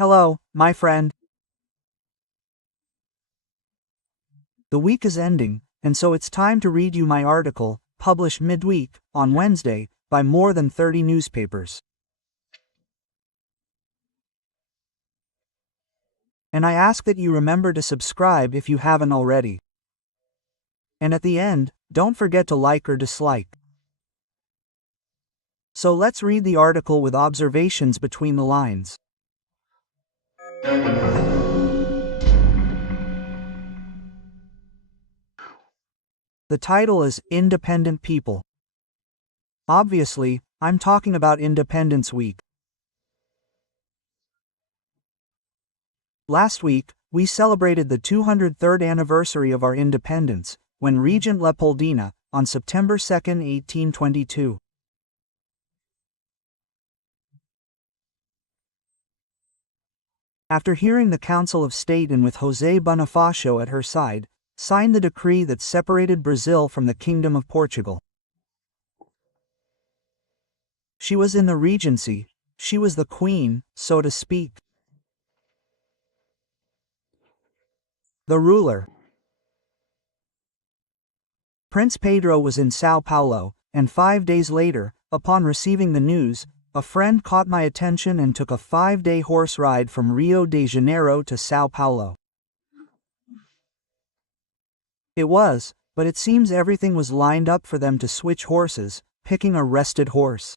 Hello, my friend. The week is ending, and so it's time to read you my article, published midweek, on Wednesday, by more than 30 newspapers. And I ask that you remember to subscribe if you haven't already. And at the end, don't forget to like or dislike. So let's read the article with observations between the lines. The title is Independent People. Obviously, I'm talking about Independence Week. Last week, we celebrated the 203rd anniversary of our independence, when Regent Leopoldina, on September 2, 1822. After hearing the Council of State and with José Bonifacio at her side, signed the decree that separated Brazil from the Kingdom of Portugal. She was in the regency, she was the queen, so to speak. The ruler. Prince Pedro was in São Paulo, and 5 days later, upon receiving the news, a friend caught my attention and took a 5-day horse ride from Rio de Janeiro to São Paulo. But it seems everything was lined up for them to switch horses, picking a rested horse.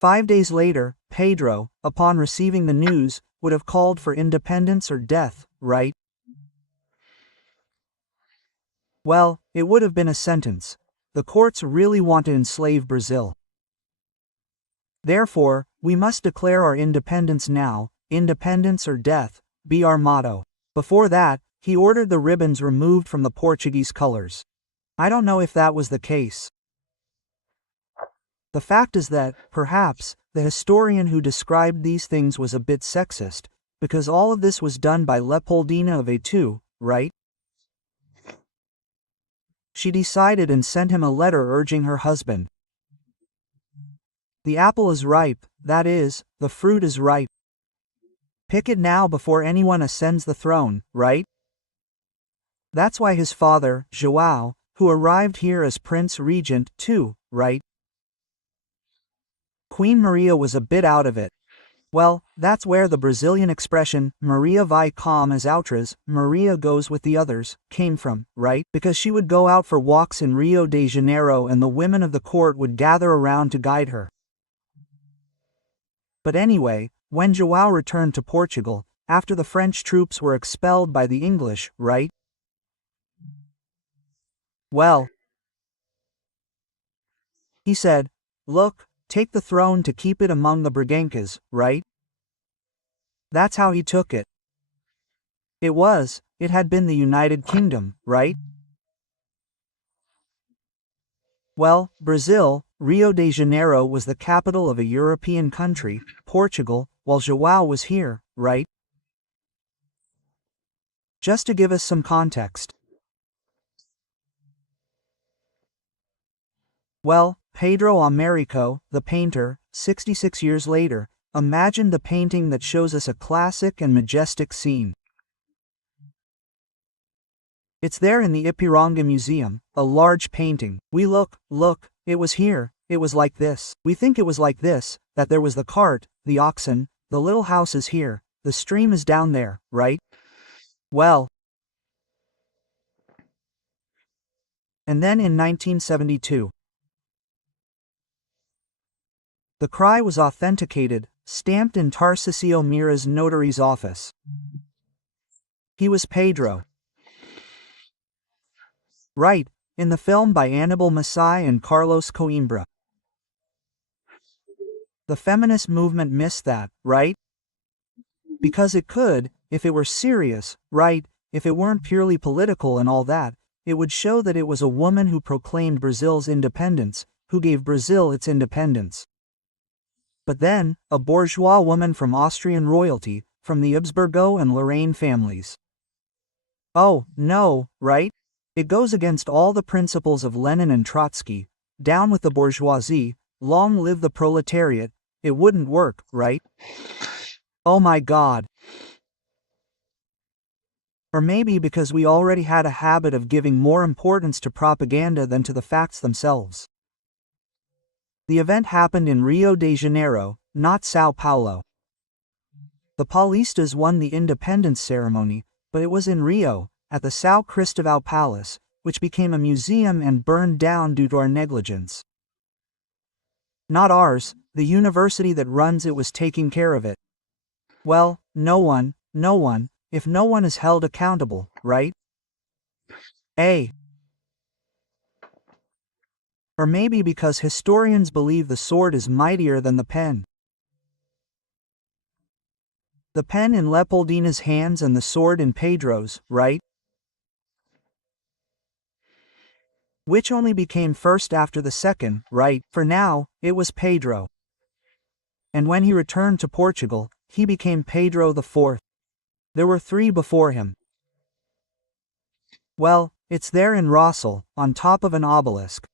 5 days later, Pedro, upon receiving the news, would have called for independence or death, right? Well, it would have been a sentence. The courts really want to enslave Brazil. Therefore, we must declare our independence now, independence or death, be our motto. Before that, he ordered the ribbons removed from the Portuguese colors. I don't know if that was the case. The fact is that, perhaps, the historian who described these things was a bit sexist, because all of this was done by Leopoldina of A2, right? She decided and sent him a letter urging her husband. The apple is ripe, that is, the fruit is ripe. Pick it now before anyone ascends the throne, right? That's why his father, João, who arrived here as Prince Regent, too, right? Queen Maria was a bit out of it. Well, that's where the Brazilian expression, Maria vai com as outras, Maria goes with the others, came from, right? Because she would go out for walks in Rio de Janeiro and the women of the court would gather around to guide her. But anyway, when João returned to Portugal, after the French troops were expelled by the English, right? Well, he said, look, take the throne to keep it among the Braganças, right? That's how he took it. It had been the United Kingdom, right? Well, Brazil, Rio de Janeiro was the capital of a European country, Portugal, while João was here, right? Just to give us some context. Well, Pedro Américo, the painter, 66 years later, imagined the painting that shows us a classic and majestic scene. It's there in the Ipiranga Museum, a large painting. We look, it was here, it was like this. We think it was like this, that there was the cart, the oxen, the little house is here, the stream is down there, right? Well. And then in 1972, the cry was authenticated, stamped in Tarcísio Mira's notary's office. He was Pedro. Right, in the film by Aníbal Massai and Carlos Coimbra. The feminist movement missed that, right? Because it could, if it were serious, right, if it weren't purely political and all that, it would show that it was a woman who proclaimed Brazil's independence, who gave Brazil its independence. But then, a bourgeois woman from Austrian royalty, from the Habsburgo and Lorraine families. Oh, no, right? It goes against all the principles of Lenin and Trotsky, down with the bourgeoisie, long live the proletariat, it wouldn't work, right? Oh my God. Or maybe because we already had a habit of giving more importance to propaganda than to the facts themselves. The event happened in Rio de Janeiro, not Sao Paulo. The Paulistas won the independence ceremony, but it was in Rio, at the São Cristóvão Palace, which became a museum and burned down due to our negligence. Not ours, the university that runs it was taking care of it. Well, no one, if no one is held accountable, right? Or maybe because historians believe the sword is mightier than the pen. The pen in Leopoldina's hands and the sword in Pedro's, right? Which only became first after the second, right? For now, it was Pedro. And when he returned to Portugal, he became Pedro the Fourth. There were 3 before him. Well, it's there in Rossel, on top of an obelisk.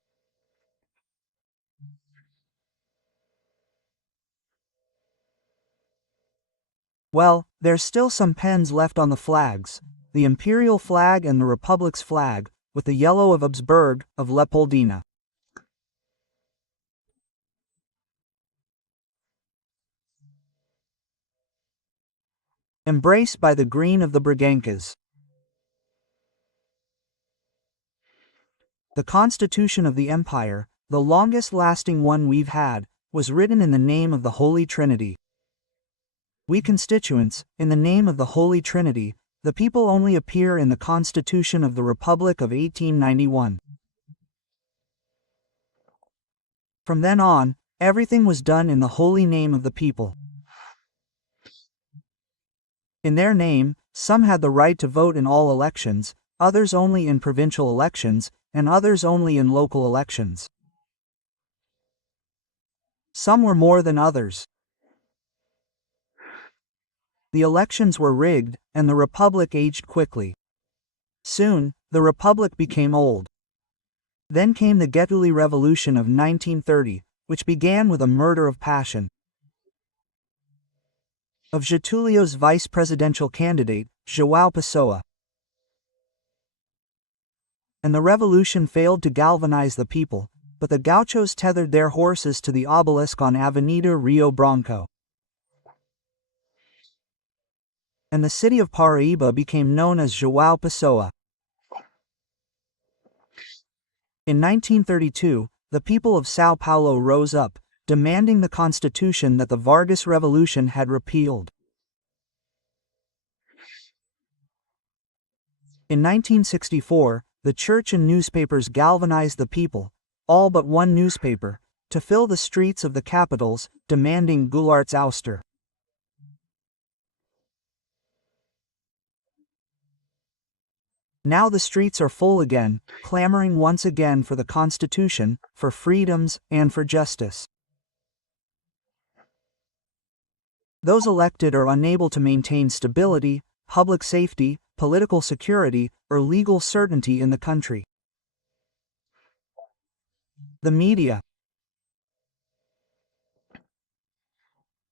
Well, there's still some pens left on the flags, the imperial flag and the republic's flag, with the yellow of Habsburg, of Leopoldina. Embraced by the green of the Braganças. The Constitution of the Empire, the longest-lasting one we've had, was written in the name of the Holy Trinity. We constituents, in the name of the Holy Trinity, the people only appear in the Constitution of the Republic of 1891. From then on, everything was done in the holy name of the people. In their name, some had the right to vote in all elections, others only in provincial elections, and others only in local elections. Some were more than others. The elections were rigged, and the Republic aged quickly. Soon, the Republic became old. Then came the Getuli Revolution of 1930, which began with a murder of passion of Getulio's vice-presidential candidate, João Pessoa. And the revolution failed to galvanize the people, but the gauchos tethered their horses to the obelisk on Avenida Rio Branco. And the city of Paraíba became known as João Pessoa. In 1932, the people of São Paulo rose up, demanding the constitution that the Vargas Revolution had repealed. In 1964, the church and newspapers galvanized the people, all but one newspaper, to fill the streets of the capitals, demanding Goulart's ouster. Now the streets are full again, clamoring once again for the Constitution, for freedoms, and for justice. Those elected are unable to maintain stability, public safety, political security, or legal certainty in the country. The media.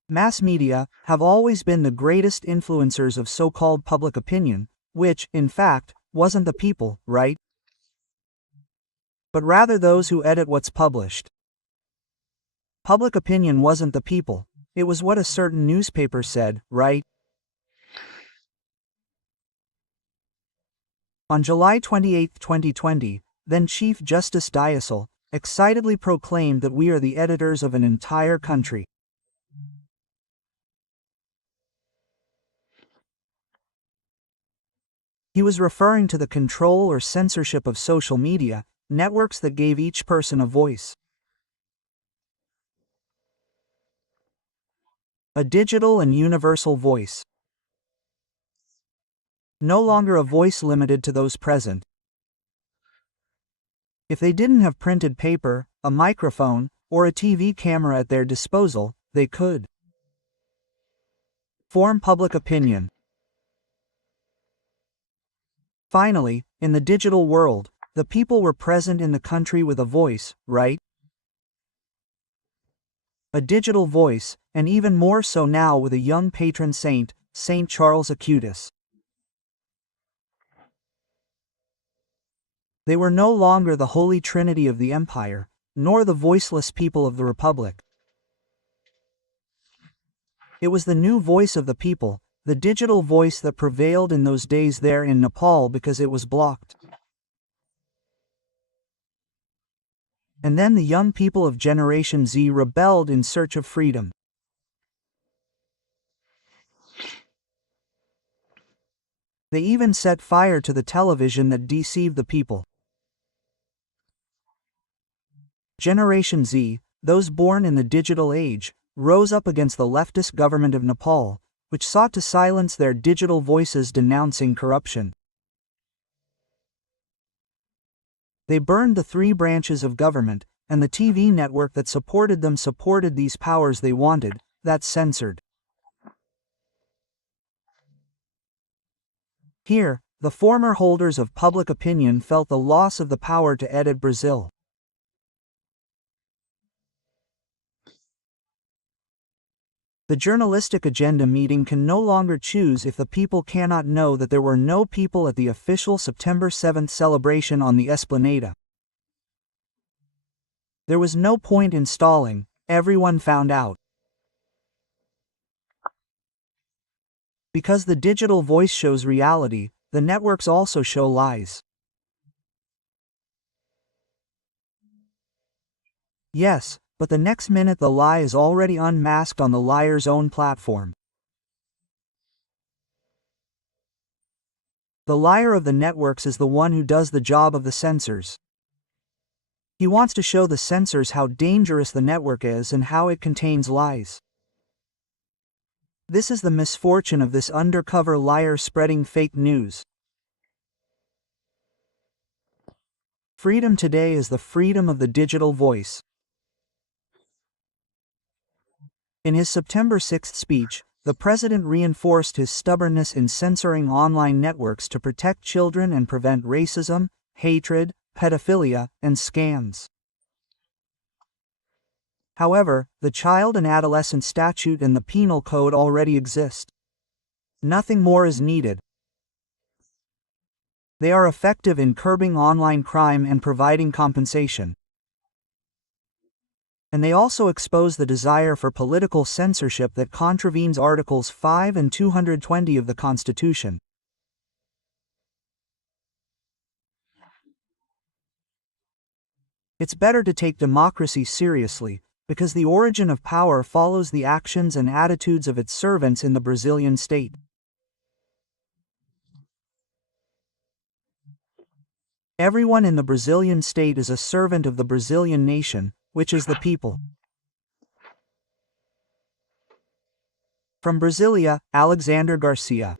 Mass media have always been the greatest influencers of so-called public opinion, which, in fact, wasn't the people, right? But rather those who edit what's published. Public opinion wasn't the people, it was what a certain newspaper said, right? On July 28, 2020, then Chief Justice Disso excitedly proclaimed that we are the editors of an entire country. He was referring to the control or censorship of social media, networks that gave each person a voice. A digital and universal voice. No longer a voice limited to those present. If they didn't have printed paper, a microphone, or a TV camera at their disposal, they could form public opinion. Finally, in the digital world, the people were present in the country with a voice, right? A digital voice, and even more so now with a young patron saint, Saint Charles Acutis. They were no longer the holy trinity of the empire, nor the voiceless people of the republic. It was the new voice of the people, the digital voice that prevailed in those days there in Nepal because it was blocked. And then the young people of Generation Z rebelled in search of freedom. They even set fire to the television that deceived the people. Generation Z, those born in the digital age, rose up against the leftist government of Nepal, which sought to silence their digital voices denouncing corruption. They burned the 3 branches of government, and the TV network that supported them supported these powers they wanted, that censored. Here, the former holders of public opinion felt the loss of the power to edit Brazil. The journalistic agenda meeting can no longer choose if the people cannot know that there were no people at the official September 7th celebration on the Esplanade. There was no point in stalling, everyone found out. Because the digital voice shows reality, the networks also show lies. Yes, but the next minute the lie is already unmasked on the liar's own platform. The liar of the networks is the one who does the job of the censors. He wants to show the censors how dangerous the network is and how it contains lies. This is the misfortune of this undercover liar spreading fake news. Freedom today is the freedom of the digital voice. In his September 6th speech, the president reinforced his stubbornness in censoring online networks to protect children and prevent racism, hatred, pedophilia, and scams. However, the Child and Adolescent Statute and the Penal Code already exist. Nothing more is needed. They are effective in curbing online crime and providing compensation. And they also expose the desire for political censorship that contravenes Articles 5 and 220 of the Constitution. It's better to take democracy seriously, because the origin of power follows the actions and attitudes of its servants in the Brazilian state. Everyone in the Brazilian state is a servant of the Brazilian nation, which is the people. From Brasilia, Alexandre Garcia.